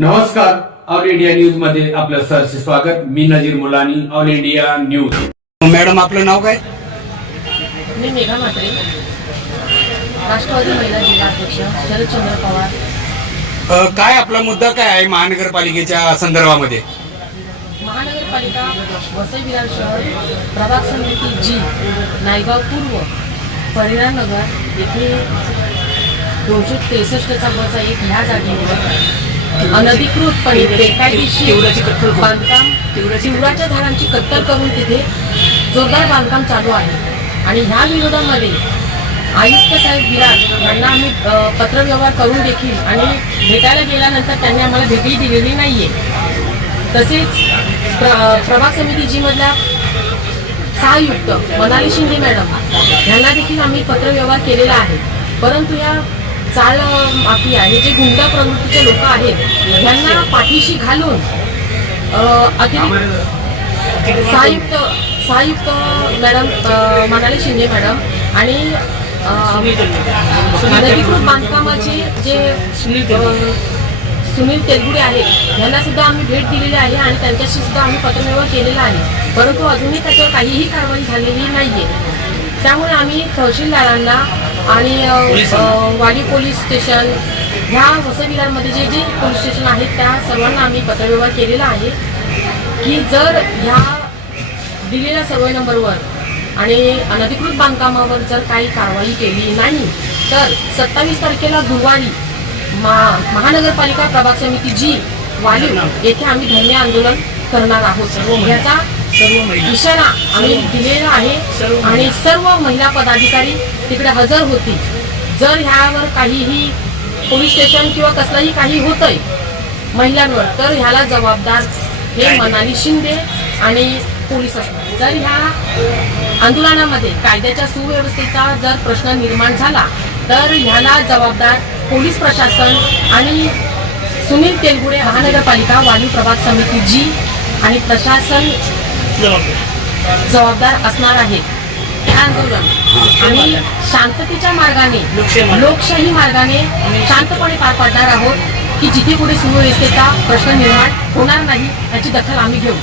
नमस्कार. All India न्यूजमध्ये आपलं सरसे स्वागत. मी Nazir Mulani all India news. Madam आपलं नाव काय? मी मेघा म्हात्रे. राष्ट्रवादी महिला जिल्हाध्यक्ष शरदचंद्र पवार. अ, काय आपला मुद्दा काय आहे महानगरपालिकेच्या संदर्भामध्ये? महानगरपालिका वसई विरार शहर प्रभाग समिती जी नायगाव पूर्व परिणाम नगर येथे दोनशे त्रेसष्टचा बचा एक ह्या जागेवर अनधिकृतपणे बेकायदेशीर बांधकाम तिवराच्या झाडांची कत्तल करून तिथे जोरदार बांधकाम चालू आहे. आणि ह्या विरोधामध्ये आयुक्त साहेब विराट यांना आम्ही पत्रव्यवहार करून देखील आणि भेटायला गेल्यानंतर त्यांनी आम्हाला भेटही दिलेली नाहीये. तसेच प्र प्रभाग समिती जी मधल्या सहायुक्त मनाली शिंदे मॅडम यांना देखील आम्ही पत्रव्यवहार केलेला आहे. परंतु या चाल माफिया हे जे गुंडा प्रवृत्तीचे लोक आहेत यांना पाठीशी घालून अ, अतिरिक्त सहायुक्त सहायुक्त मॅडम मनाली शिंदे मॅडम आणि अ, अनधिकृत बांधकामाचे जे सुनील तेलगुडे आहेत यांना सुद्धा आम्ही भेट दिलेली आहे आणि त्यांच्याशी सुद्धा आम्ही पत्रव्यवहार केलेला आहे. परंतु अजूनही त्याच्यावर काहीही कारवाई झालेली नाहीये. त्यामुळे आम्ही तहसीलदारांना आणि वाडी पोलीस स्टेशन. ह्या वसविरारमध्ये जे जे पोलीस स्टेशन आहेत त्या सर्वांना आम्ही पत्रव्यवहार केलेला आहे की जर ह्या दिलेल्या सर्वे नंबरवर आणि अनधिकृत बांधकामावर जर काही कारवाई केली नाही तर सत्तावीस तारखेला गुरुवारी मा महानगरपालिका प्रभाग समिती जी वालीव येथे आम्ही धरणे आंदोलन करणार आहोत. याचा इशारा आम्ही दिलेला आहे. आणि सर्व महिला पदाधिकारी तिकडे हजर होती जर ह्यावर काहीही पोलीस स्टेशन किंवा कसलंही काही होतंय महिलांवर तर ह्याला जबाबदार हे मनाली शिंदे आणि पोलीस असणार. जर ह्या आंदोलनामध्ये कायद्याच्या सुव्यवस्थेचा जर प्रश्न निर्माण झाला तर ह्याला जबाबदार पोलीस प्रशासन आणि सुनील तेलगुडे महानगरपालिका वायू प्रभाग समिती जी आणि प्रशासन जबाबदार असणार आहे. हे आंदोलन आम्ही शांततेच्या मार्गाने लोकशाही मार्गाने. शांतपणे पार पाडणार आहोत की जिथे कुठे सुव्यवस्थेचा प्रश्न निर्माण होणार नाही याची दखल आम्ही घेऊ.